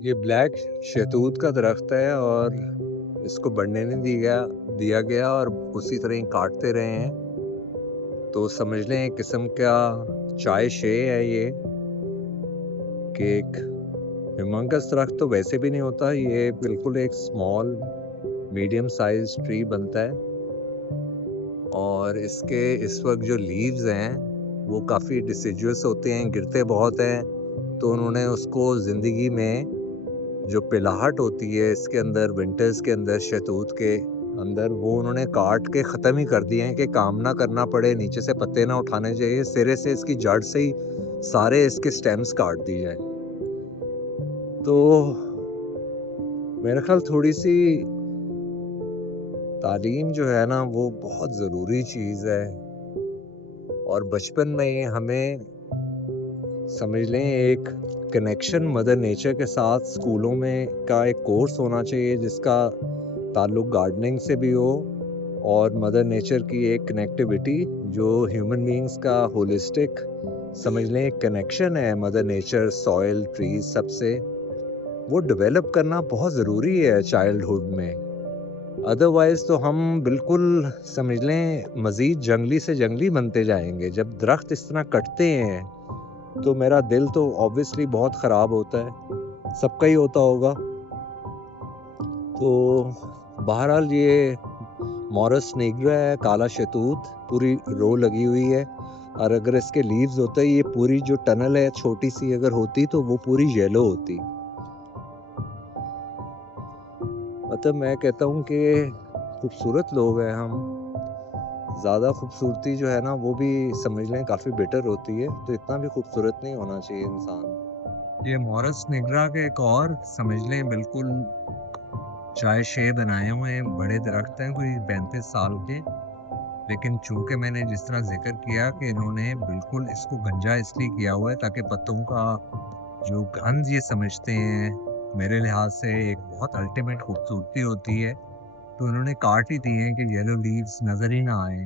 ये ब्लैक शहतूत का दरख्त है और इसको बढ़ने नहीं दिया गया और उसी तरह ही काटते रहे हैं। तो समझ लें एक किस्म का चाय शे है ये, कि एक ह्यूमंगस दरख्त तो वैसे भी नहीं होता, ये बिल्कुल एक स्मॉल मीडियम साइज ट्री बनता है। और इसके इस वक्त जो लीव्स हैं वो काफ़ी डिसिजुअस होते हैं, गिरते बहुत हैं। तो उन्होंने उसको ज़िंदगी में जो पिलाहट होती है इसके अंदर, विंटर्स के अंदर शहतूत के अंदर, वो उन्होंने काट के ख़त्म ही कर दिए हैं कि काम ना करना पड़े, नीचे से पत्ते ना उठाने चाहिए, सिरे से इसकी जड़ से ही सारे इसके स्टेम्स काट दिए जाए। तो मेरा ख्याल थोड़ी सी तालीम जो है ना वो बहुत ज़रूरी चीज़ है। और बचपन में हमें समझ लें एक कनेक्शन मदर नेचर के साथ स्कूलों में का एक कोर्स होना चाहिए जिसका ताल्लुक गार्डनिंग से भी हो, और मदर नेचर की एक कनेक्टिविटी जो ह्यूमन बीइंग्स का होलिस्टिक समझ लें एक कनेक्शन है मदर नेचर, सॉइल, ट्रीज सबसे, वो डेवलप करना बहुत ज़रूरी है चाइल्डहुड में। अदरवाइज तो हम बिल्कुल समझ लें मज़ीद जंगली से जंगली बनते जाएंगे। जब दरख्त इस तरह कटते हैं तो मेरा दिल तो ऑब्वियसली बहुत ख़राब होता है, सबका ही होता होगा। तो बहरहाल ये मॉरस निग्रा है, काला शहतूत, पूरी रो लगी हुई है। और अगर इसके लीव्स होते ये पूरी जो टनल है छोटी सी अगर होती तो वो पूरी येलो होती। मतलब मैं कहता हूँ कि खूबसूरत लोग हैं हम, ज़्यादा खूबसूरती जो है ना वो भी समझ लें काफ़ी बेटर होती है, तो इतना भी खूबसूरत नहीं होना चाहिए इंसान। ये मॉरस निग्रा के एक और समझ लें बिल्कुल चाय शे बनाए हुए हैं, बड़े दरख्त हैं कोई 35 साल के। लेकिन चूंकि मैंने जिस तरह जिक्र किया कि इन्होंने बिल्कुल इसको गंजा इसलिए किया हुआ है ताकि पत्तों का जो गंध ये समझते हैं मेरे लिहाज से एक बहुत अल्टीमेट खूबसूरती होती है, तो इन्होंने काट ही दिए हैं कि येलो लीव्स नज़र ही ना आए,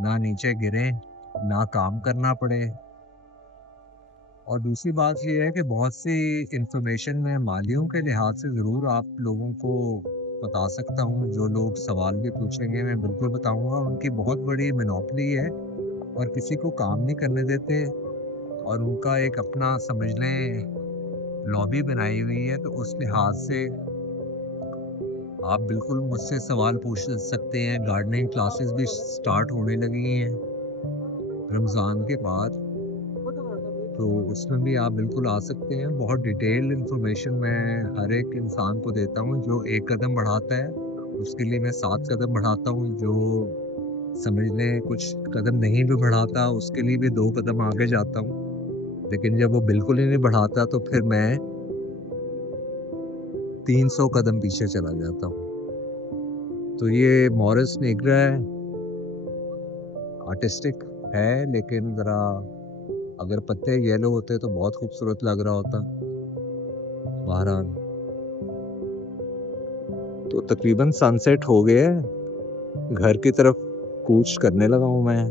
ना नीचे गिरे, ना काम करना पड़े। और दूसरी बात ये है कि बहुत सी इंफॉर्मेशन मैं मालियों के लिहाज से ज़रूर आप लोगों को बता सकता हूँ। जो लोग सवाल भी पूछेंगे मैं बिल्कुल बताऊँगा। उनकी बहुत बड़ी मोनोपोली है और किसी को काम नहीं करने देते, और उनका एक अपना समझ लें लॉबी बनाई हुई है। तो उस लिहाज से आप बिल्कुल मुझसे सवाल पूछ सकते हैं। गार्डनिंग क्लासेस भी स्टार्ट होने लगी हैं रमज़ान के बाद, तो उसमें भी आप बिल्कुल आ सकते हैं। बहुत डिटेल्ड इन्फॉर्मेशन मैं हर एक इंसान को देता हूँ। जो एक कदम बढ़ाता है उसके लिए मैं 7 कदम बढ़ाता हूँ, जो समझ लें कुछ कदम नहीं भी बढ़ाता उसके लिए भी 2 कदम आगे जाता हूँ। लेकिन जब वो बिल्कुल ही नहीं बढ़ाता तो फिर मैं 300 कदम पीछे चला जाता हूँ। तो ये मॉरिस निग्रा है, आर्टिस्टिक है, लेकिन ज़रा अगर पत्ते येलो होते तो बहुत खूबसूरत लग रहा होता। बहरहाल तो तकरीबन सनसेट हो गया है, घर की तरफ कूच करने लगा हूँ मैं।